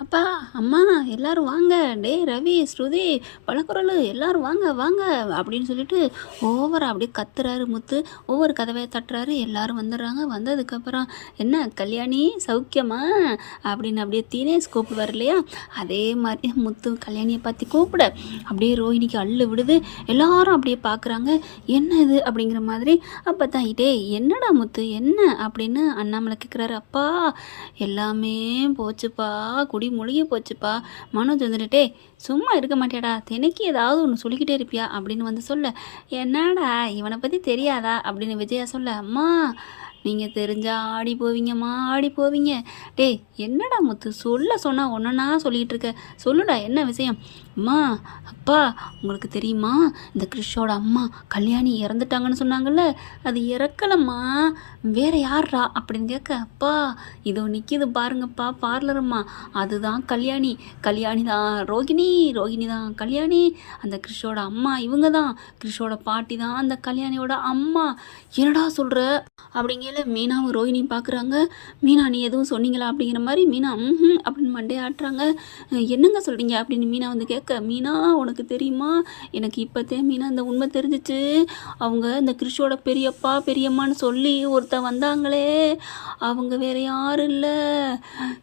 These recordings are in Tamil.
அப்பா அம்மா எல்லாரும் வாங்க. டேய் ரவி ஸ்ருதி பழக்குரல் எல்லாரும் வாங்க வாங்க அப்படின்னு சொல்லிட்டு ஓவராக அப்படியே கத்துறாரு முத்து. ஒவ்வொரு கதவையை தட்டுறாரு. எல்லாரும் வந்துடுறாங்க. வந்ததுக்கப்புறம் என்ன கல்யாணி? சௌக்கியமா? அப்படின்னு அப்படியே தீனேஷ் கூப்பிடுவார் இல்லையா? அதே மாதிரி முத்து கல்யாணியை பார்த்து கூப்பிட. அப்படியே ரோஹிணிக்கு அள்ளு விடுது. எல்லாரும் அப்படியே பார்க்குறாங்க என்ன இது? அப்படிங்கிற மாதிரி அப்போ தான் டே என்னடா முத்து? என்ன? அப்படின்னு அண்ணாமலை கேட்குறாரு அப்பா எல்லாமே போச்சுப்பா. குடி முழுகி போச்சுப்பா. மனோஜ் வந்துட்டு சும்மா இருக்க மாட்டேடா. தினைக்கு ஏதாவது ஒன்று சொல்லிக்கிட்டே இருப்பியா? அப்படின்னு வந்து சொல்ல என்னடா இவனை பற்றி தெரியாதா? அப்படின்னு விஜயா சொல்ல அம்மா நீங்கள் தெரிஞ்சா ஆடி போவீங்கம்மா ஆடி போவீங்க. டேய் என்னடா முத்து சொல்ல சொன்னால் ஒன்றா சொல்லிகிட்டு இருக்க? சொல்லுடா என்ன விஷயம்? அம்மா அப்பா உங்களுக்கு தெரியுமா? இந்த கிறிஷோட அம்மா கல்யாணி இறந்துட்டாங்கன்னு சொன்னாங்கல்ல? அது இறக்கலம்மா. வேற யார்ரா அப்படின்னு கேட்க அப்பா இதோ நிற்கிது பாருங்கப்பா பார்லரம்மா. அதுதான் கல்யாணி. கல்யாணி தான் ரோகிணி ரோகிணி தான் கல்யாணி. அந்த கிறிஷோட அம்மா இவங்க தான் கிறிஷோட பாட்டி தான் அந்த கல்யாணியோட அம்மா. என்னடா சொல்கிற அப்படிங்கையில் மீனாவும் ரோகிணியும் பார்க்குறாங்க மீனா நீ எதுவும் சொன்னீங்களா அப்படிங்கிற மாதிரி மீனா ம் அப்படின்னு மண்டே ஆட்டுறாங்க. என்னங்க சொல்கிறீங்க அப்படின்னு மீனா வந்து கேட்க மீனா உனக்கு தெரியுமா? எனக்கு இப்போத்தே மீனா அந்த உண்மை தெரிஞ்சிச்சு. அவங்க இந்த கிறிஷோட பெரியப்பா பெரியம்மான்னு சொல்லி ஒருத்தன் வந்தாங்களே. அவங்க வேற யாரும் இல்லை.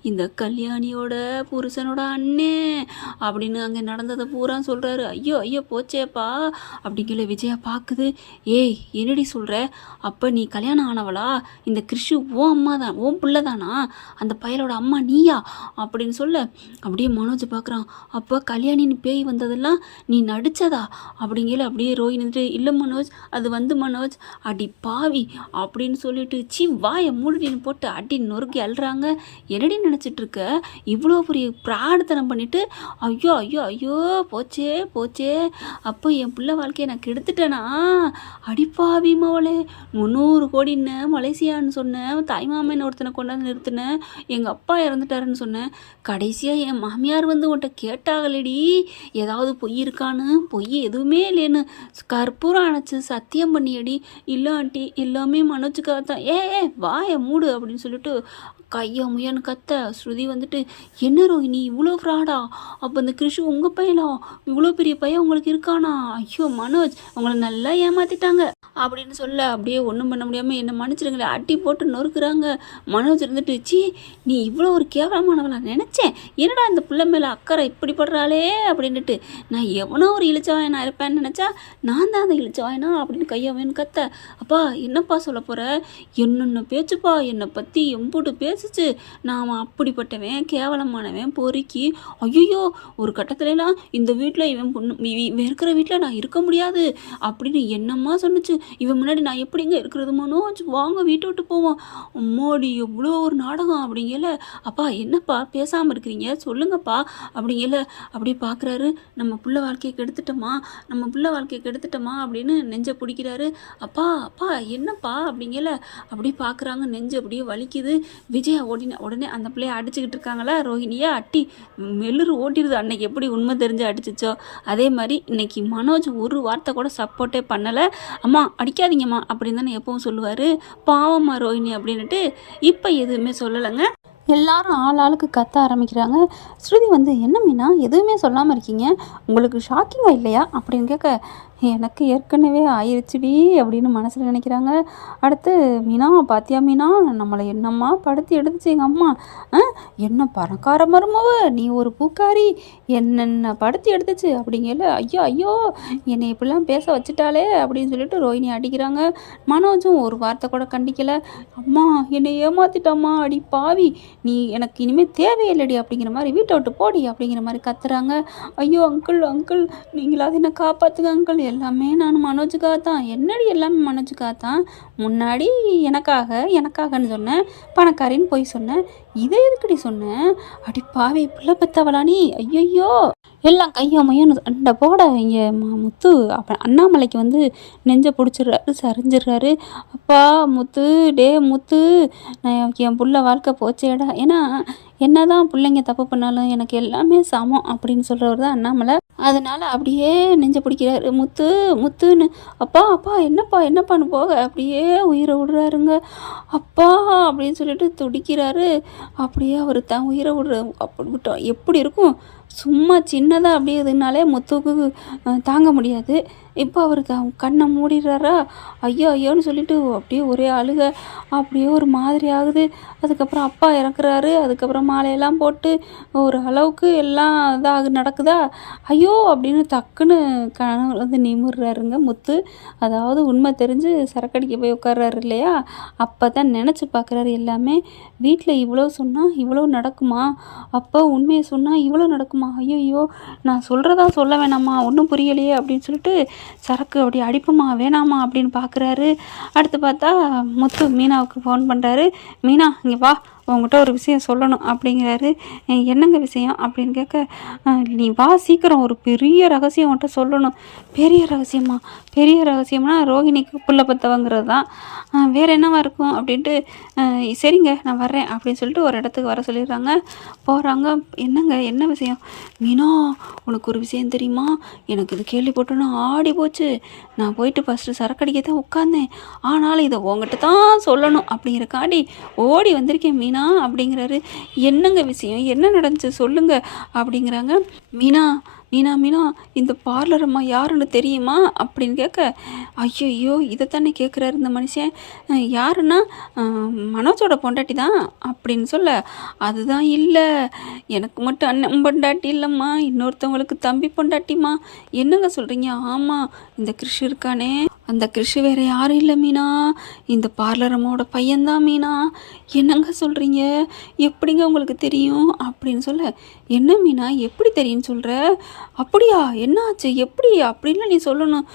இந்த கல்யாணியோட புருஷனோட அண்ணே அப்படின்னு அங்கே நடந்ததை பூரா சொல்கிறாரு ஐயோ ஐயோ போச்சேப்பா. அப்படிங்கிற விஜயா பார்க்குது ஏய் என்னடி சொல்கிற அப்போ நீ கல்யாணம் ஆனவளா? இந்த கிறிஷு ஓ அம்மா தான் ஓ பிள்ளை தானா? அந்த பயலோட அம்மா நீயா? அப்படின்னு சொல்ல அப்படியே மனோஜ் பார்க்குறான் அப்போ கல்யாணி கல்யாணின்னு பேய் வந்ததெல்லாம் நீ நடிச்சதா? அப்படிங்கிற அப்படியே ரோஹினி நின்றுட்டு இல்லை மனோஜ் அது வந்து மனோஜ் அடி பாவி அப்படின்னு சொல்லிட்டு சி வாயை மூடின்னு போட்டு அடி நொறுக்கி அழுறாங்க. என்னடி நினச்சிட்ருக்க இவ்வளோ பெரிய பிரார்த்தனம் பண்ணிட்டு ஐயோ ஐயோ ஐயோ போச்சே போச்சே அப்போ என் பிள்ளை வாழ்க்கையை நான் கெடுத்துட்டேனா? அடிப்பாவி மவளே முந்நூறு கோடின்னு மலேசியான்னு சொன்னேன் தாய்மாமன் ஒருத்தனை கொண்டாந்து நிறுத்தினேன் எங்கள் அப்பா இறந்துட்டாருன்னு சொன்னேன் கடைசியாக என் மாமியார் வந்து உன்கிட்ட கேட்டாங்களேடி ஏதாவது பொய் இருக்கான்னு? பொய் எதுவுமே இல்லைன்னு. கற்பூரம் அணைச்சு சத்தியம் பண்ணியடி. இல்லை ஆண்டி எல்லாமே மனோஜுக்காக தான். ஏ ஏ வாய மூடு அப்படின்னு சொல்லிட்டு கையை முயன்னு கத்த ஸ்ருதி வந்துட்டு என்ன ரோஹிணி இவ்வளோ ஃப்ராடா அப்போ இந்த கிருஷு உங்கள் பையனா இவ்வளோ பெரிய பையன் உங்களுக்கு இருக்கானா? ஐயோ மனோஜ் உங்களை நல்லா ஏமாற்றிட்டாங்க அப்படின்னு சொல்ல அப்படியே ஒன்றும் பண்ண முடியாமல் என்னை மன்னிச்சிடுங்களே அட்டி போட்டு நொறுக்குறாங்க. மனோஜ் இருந்துட்டு ச்சீ நீ இவ்வளோ ஒரு கேவலமானவளா நினச்சேன். என்னடா இந்த பிள்ளை மேலே அக்கறை இப்படி படுறாளே? அப்படின்னுட்டு நான் எவனோ ஒரு இழிச்சவாயனா இருப்பேன்னு நினச்சா நான் தான் அந்த இழிச்சவாயனா? அப்படின்னு கையை கத்த அப்பா என்னப்பா சொல்ல போகிற என்னென்ன பேச்சுப்பா? என்னை பற்றி எம்புட்டு பேசுச்சு. நான் அப்படிப்பட்டவன் கேவலமானவன் பொறுக்கி ஐயோ ஒரு கட்டத்துலலாம் இந்த வீட்டில் இவன் பொண்ணு இவன் இருக்கிற வீட்டில் நான் இருக்க முடியாது அப்படின்னு என்னம்மா சொன்னுச்சு. இவன் முன்னாடி நான் எப்படிங்க இருக்கிறது மனோஜ் வாங்க வீட்டை விட்டு போவோம். அம்மாடி எவ்வளோ ஒரு நாடகம் அப்படிங்கல. அப்பா என்னப்பா பேசாமல் இருக்கிறீங்க? சொல்லுங்கப்பா அப்படிங்கல. அப்படியே பார்க்குறாரு நம்ம புள்ள வாழ்க்கையை கெடுத்துட்டோமா? நம்ம புள்ள வாழ்க்கையை கெடுத்துட்டோமா அப்படின்னு நெஞ்சை பிடிக்கிறாரு. அப்பா அப்பா என்னப்பா அப்படிங்கல. அப்படியே பார்க்குறாங்க நெஞ்சு அப்படியே வலிக்குது. விஜயா ஓடின உடனே அந்த பிள்ளைய அடிச்சுக்கிட்டு இருக்காங்களா? ரோஹிணியா அட்டி மெல்லுரு ஓட்டிடுது. அன்னைக்கு எப்படி உண்மை தெரிஞ்சு அடிச்சிச்சோ? அதே மாதிரி இன்னைக்கு மனோஜ் ஒரு வார்த்தை கூட சப்போர்ட்டே பண்ணலை. அம்மா அடிக்காதீங்கம்மா அப்படின்னு தானே எப்பவும் சொல்லுவார். பாவம்மா ரோஹிணி அப்படின்ட்டு இப்போ எதுவுமே சொல்லலைங்க. எல்லாரும் ஆள் ஆளுக்கு கத்த ஆரம்பிக்கிறாங்க. ஸ்ருதி வந்து என்ன மீனா? எதுவுமே சொல்லாமல் இருக்கீங்க. உங்களுக்கு ஷாக்கிங்காக இல்லையா? அப்படின்னு கேட்க எனக்கு ஏற்கனவே ஆயிருச்சுடி அப்படின்னு மனசில் நினைக்கிறாங்க. அடுத்து மீனா பாத்தியா மீனா? நம்மளை என்னம்மா படுத்தி எடுத்துச்சு எங்கள் அம்மா? ஆ? என்ன பணக்கார மருமவ? நீ ஒரு பூக்காரி. என்னென்ன படுத்தி எடுத்துச்சு? அப்படிங்கல ஐயோ ஐயோ என்னை இப்படிலாம் பேச வச்சுட்டாளே அப்படின்னு சொல்லிட்டு ரோஹிணி அடிக்கிறாங்க. மனோஜும் ஒரு வார்த்தை கூட கண்டிக்கலை. அம்மா என்னை ஏமாத்திட்டாம்மா அடி பாவி. நீ எனக்கு இனிமேல் தேவையில்லடி அப்படிங்கிற மாதிரி வீட்டை விட்டு போடி அப்படிங்கிற மாதிரி கத்துறாங்க. ஐயோ அங்கிள் அங்கிள் நீங்களாவது என்ன காப்பாற்றுங்க அங்கிள். எல்லாமே நான் மனோஜுக்காக தான். என்னடி எல்லாமே மனோஜுக்காக தான்? முன்னாடி எனக்காக எனக்காகன்னு சொன்னேன். பணக்காரின்னு போய் சொன்னேன். இதை எதுக்குடி சொன்னேன் அடி பாவி பிள்ளை பெத்தவளா நீ? ஐயையோ. எல்லாம் மையோன்னு அண்டை போட இங்கே முத்து. அப்போ அண்ணாமலைக்கு வந்து நெஞ்சை பிடிச்சிடுறாரு சரிஞ்சிடுறாரு. அப்பா முத்து டே முத்து. நான் என் புள்ள வாழ்க்கை போச்சேடா. ஏன்னா என்ன தான் பிள்ளைங்க தப்பு பண்ணாலும் எனக்கு எல்லாமே சமம் அப்படின்னு சொல்கிறவர் தான் அண்ணாமலை. அதனால் அப்படியே நெஞ்ச பிடிக்கிறாரு. முத்து முத்துன்னு அப்பா அப்பா என்னப்பா என்னப்பான்னு போக. அப்படியே உயிரை விடுறாருங்க. அப்பா அப்படின்னு சொல்லிட்டு துடிக்கிறாரு. அப்படியே அவர் தான் உயிரை விடுற அப்படி விட்டோம் எப்படி இருக்கும்? சும்மா சின்னதாக அப்படியே இதுனாலே முத்துக்கு தாங்க முடியாது. இப்போ அவர் த கண்ணை மூடிடுறாரா? ஐயோ ஐயோன்னு சொல்லிட்டு அப்படியே ஒரே அழுக. அப்படியே ஒரு மாதிரி ஆகுது. அதுக்கப்புறம் அப்பா இறக்குறாரு. அதுக்கப்புறம் மாலையெல்லாம் போட்டு ஒரு அளவுக்கு எல்லாம் இதாக நடக்குதா? ஐயோ அப்படின்னு டக்குன்னு கணவர் வந்து நிமிடுறாருங்க முத்து. அதாவது உண்மை தெரிஞ்சு சரக்கடிக்க போய் உட்கார்றாரு இல்லையா? அப்போ தான் நினச்சி பார்க்குறாரு எல்லாமே வீட்டில் இவ்வளோ சொன்னால் இவ்வளோ நடக்குமா? அப்போ உண்மையை சொன்னால் இவ்வளோ நடக்குமா? ஐயோ நான் சொல்கிறதா சொல்ல வேணாமா? ஒன்றும் புரியலையே அப்படின்னு சொல்லிட்டு சரக்கு அப்படி அடிப்புமா வேணாமா அப்படின்னு பார்க்குறாரு அடுத்து பார்த்தா முத்து மீனாவுக்கு ஃபோன் பண்ணுறாரு மீனா இங்கே வா. உங்ககிட்ட ஒரு விஷயம் சொல்லணும் அப்படிங்கிறாரு. என்னங்க விஷயம்? அப்படின்னு கேட்க நீ வா சீக்கிரம் ஒரு பெரிய ரகசியம் உங்கள்கிட்ட சொல்லணும். பெரிய ரகசியமா? பெரிய ரகசியம்னா ரோஹிணிக்கு புள்ள பத்தவங்கிறது தான். வேறு வேற என்னவா இருக்கும்? அப்படின்ட்டு சரிங்க நான் வர்றேன் அப்படின்னு சொல்லிட்டு ஒரு இடத்துக்கு வர சொல்லிடுறாங்க. போகிறாங்க என்னங்க என்ன விஷயம்? மீனா உனக்கு ஒரு விஷயம் தெரியுமா? எனக்கு இது கேள்விப்பட்டோன்னு ஆடி போச்சு நான் போயிட்டு ஃபஸ்ட்டு சரக்கடிக்க தான் உட்காந்தேன் ஆனாலும் இதை உங்ககிட்ட தான் சொல்லணும். அப்படிங்கிறக்காடி ஓடி வந்திருக்கேன் மீனா அப்படிங்கிறாரு. என்னங்க விஷயம்? என்ன நடந்துச்சு? சொல்லுங்க அப்படிங்கிறாங்க. மீனா மீனா மீனா இந்த பார்லர் அம்மா யாருன்னு தெரியுமா? அப்படின்னு கேட்க ஐயோ இதைத்தானே கேட்குறாரு இந்த மனுஷன். யாருன்னா? மனோஜோட பொண்டாட்டி தான் அப்படின்னு சொல்ல அதுதான் இல்லை. எனக்கு மட்டும் அண்ணன் பொண்டாட்டி இல்லைம்மா. இன்னொருத்தவங்களுக்கு தம்பி பொண்டாட்டிம்மா. என்னங்க சொல்கிறீங்க ஆமாம் இந்த கிருஷ் இருக்கானே. அந்த கிருஷி வேற யாரும் இல்லை மீனா. இந்த பார்லர் அம்மாவோட பையன்தான் மீனா. என்னங்க சொல்கிறீங்க எப்படிங்க உங்களுக்கு தெரியும்? அப்படின்னு சொல்ல என்ன மீனா? எப்படி தெரியும்னு சொல்கிற அப்படியா? என்னாச்சு? எப்படி? அப்படின்னு நீ சொல்லணும்.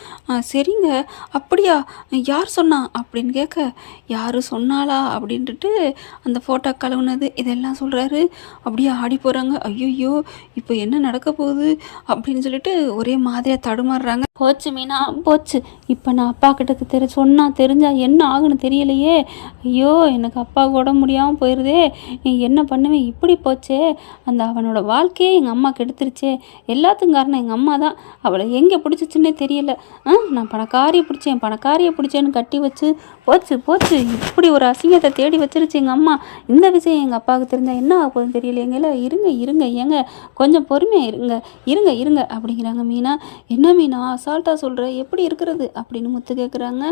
சரிங்க. அப்படியா? யார் சொன்னா? அப்படின்னு கேட்க யார் சொன்னாளா? அப்படின்ட்டு அந்த ஃபோட்டோ கழுவுனது இதெல்லாம் சொல்கிறாரு அப்படியே ஆடி போகிறாங்க ஐயோ இப்போ என்ன நடக்க போகுது? அப்படின்னு சொல்லிட்டு ஒரே மாதிரியாக தடுமாறுறாங்க. போச்சு மீனா? போச்சு. இப்போ நான் அப்பா கிட்ட தெரி சொன்னால் தெரிஞ்சா என்ன ஆகுன்னு தெரியலையே. ஐயோ எனக்கு அப்பா உடம்பு முடியாமல் போயிடுதே நீ என்ன பண்ணுவேன் இப்படி போச்சே. அந்த அவனோட வாழ்க்கையே எங்கள் அம்மா கெடுத்துருச்சே எல்லாத்துக்கும் காரணம் எங்கள் அம்மா தான். அவளை எங்கே பிடிச்சிச்சுன்னே தெரியல. ஆ நான் பணக்காரியை பிடிச்சேன். பணக்காரியை பிடிச்சேன்னு கட்டி வச்சு போச்சு போச்சு. இப்படி ஒரு அசிங்கத்தை தேடி வச்சிருச்சு எங்கள் அம்மா. இந்த விஷயம் எங்கள் அப்பாவுக்கு தெரிஞ்சால் என்ன ஆக போகுதுன்னு தெரியல எங்கள இருங்க இருங்க ஏங்க. கொஞ்சம் பொறுமையாக இருங்க. இருங்க இருங்க. அப்படிங்கிறாங்க மீனா. என்ன மீனா? அசால்ட்டாக சொல்கிற எப்படி இருக்கிறது அப்படின்னு முத்து கேட்குறாங்க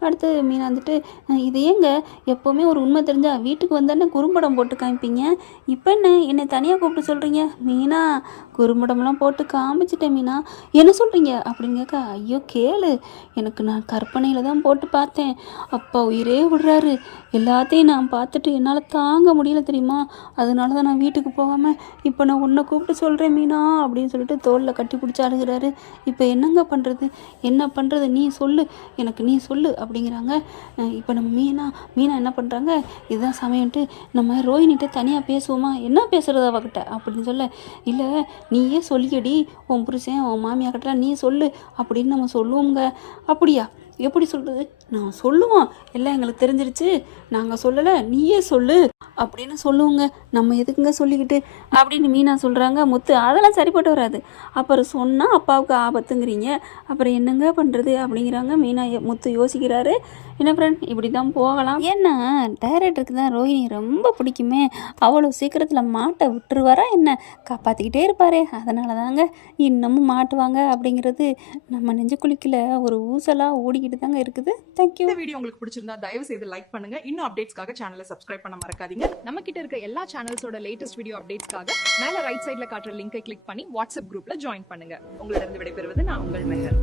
அடுத்து மீனா வந்துட்டு இது ஏங்க? எப்போவுமே ஒரு உண்மை தெரிஞ்சால் வீட்டுக்கு வந்தானே குறும்படம் போட்டு காமிப்பீங்க? இப்போ என்ன? என்னை தனியாக கூப்பிட்டு சொல்கிறீங்க மீனா குறும்படம்லாம் போட்டு காமிச்சிட்டேன் மீனா. என்ன சொல்கிறீங்க அப்படின்னு கேட்க ஐயோ கேளு. எனக்கு நான் கற்பனையில் தான் போட்டு பார்த்தேன். அப்பா உயிரே விடுறாரு. எல்லாத்தையும் நான் பார்த்துட்டு என்னால் தாங்க முடியல தெரியுமா? அதனால தான் நான் வீட்டுக்கு போகாமல் இப்போ நான் உன்னை கூப்பிட்டு சொல்கிறேன் மீனா அப்படின்னு சொல்லிட்டு தோளில் கட்டி பிடிச்சி அழுகிறாரு. இப்போ என்னங்க பண்ணுறது என்ன பண்ணுறது நீ சொல்லு. எனக்கு நீ சொல்லு அப்படிங்கிறாங்க. இப்போ நம்ம மீனா மீனா என்ன பண்ணுறாங்க இதுதான் சமயம்ட்டு நம்ம ரோஹினிட்ட தனியாக பேசுவோமா? என்ன பேசுகிறது அவகிட்ட? அப்படின்னு சொல்ல இல்லை நீயே சொல்லிக்கடி உன் புருஷன் உன் மாமியா கிட்ட நீ சொல்லு அப்படின்னு நம்ம சொல்லுவோங்க அப்படியா? எப்படி சொல்கிறது நான் சொல்லுவோம். எல்லாம் எங்களுக்கு தெரிஞ்சிருச்சு. நாங்கள் சொல்லலை. நீயே சொல்லு அப்படின்னு சொல்லுவோங்க. நம்ம எதுக்குங்க சொல்லிக்கிட்டு? அப்படின்னு மீனா சொல்கிறாங்க முத்து அதெல்லாம் சரிப்பட்டு வராது. அப்புறம் சொன்னால் அப்பாவுக்கு ஆபத்துங்கிறீங்க. அப்புறம் என்னங்க பண்ணுறது அப்படிங்கிறாங்க மீனா. யோ- முத்து யோசிக்கிறாரு. என்ன ஃப்ரெண்ட் இப்படி தான் போகலாம். ஏன்னா டைரக்டருக்கு தான் ரோஹிணி ரொம்ப பிடிக்குமே. அவ்வளோ சீக்கிரத்தில் மாட்டை விட்டுருவாரா என்ன? காப்பாற்றிக்கிட்டே இருப்பாரே. அதனால தாங்க இன்னமும் மாட்டுவாங்க அப்படிங்கிறது நம்ம நெஞ்சுக்குழிக்கில் ஒரு ஊசலாக ஓடிக்கிட்டு தாங்க இருக்குது தேங்க்யூ இந்த வீடியோ உங்களுக்கு பிடிச்சிருந்தா தயவு செய்து லைக் பண்ணுங்க. இன்னும் அப்டேட்ஸ்க்காக சேனலை சப்ஸ்கிரைப் பண்ண மறக்காதீங்க. நம்ம கிட்ட இருக்க எல்லா சேனல்ஸோட லேட்டஸ்ட் வீடியோ அப்டேட்ஸ்க்காக மேல ரைட் சைடுல காட்டுற லிங்கை கிளிக் பண்ணி வாட்ஸ்அப் குரூப்ல ஜாயின் பண்ணுங்க. உங்களிடம் விடைபெறுவது நான் உங்கள் மெஹர்.